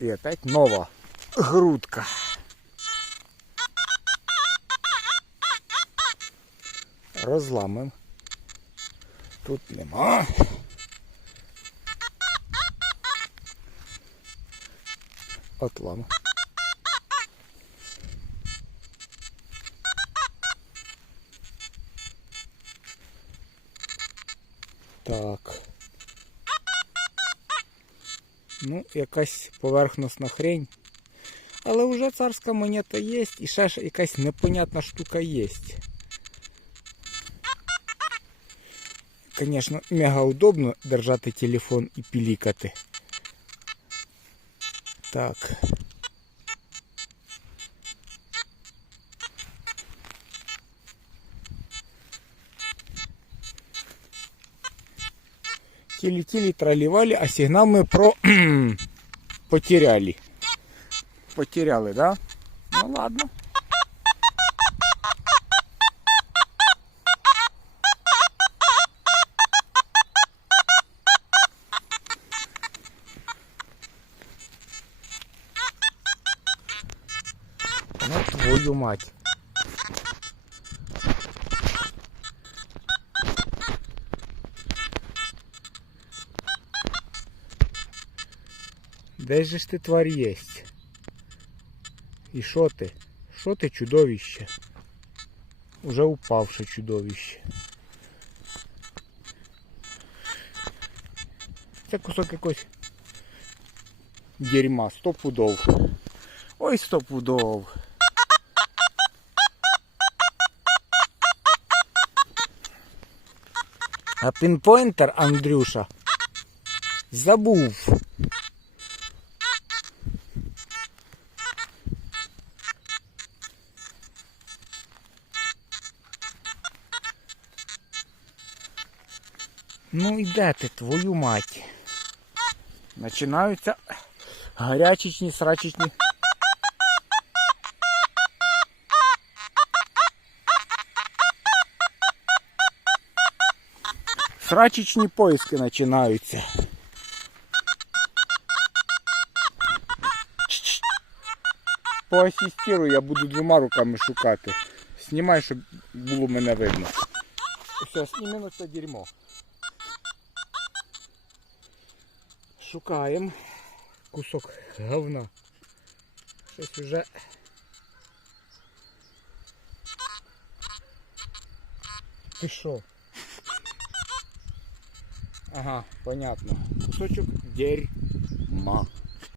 І опять нова грудка. Розламим. Тут нема. Отлам. Так. Ну, якась поверхностна хрень. Але вже царська монета є і ще ж якась непонятна штука є. Звісно, мега удобно держати телефон і пілікати. Так. Тили-тили, тролливали, а сигнал мы про потеряли. Потеряли, да? Ну ладно. Ну, твою мать. Де же ж ти тварь єсть? І що ти? Що ти чудовище? Уже упавше чудовище. Це кусок якось дерьма, сто пудов. Ой, сто пудов. А пінпойнтер Андрюша забув. Ну і де ти, твою мать? Починаються гарячечні, срачечні. Срачечні поиски починаються. Поасістірую, я буду двома руками шукати. Знімай, щоб було мене видно. Все, знімемо це дерьмо. Шукаємо кусок говна. Щось уже. Ти що? Ага, понятно. Кусочок дерьма.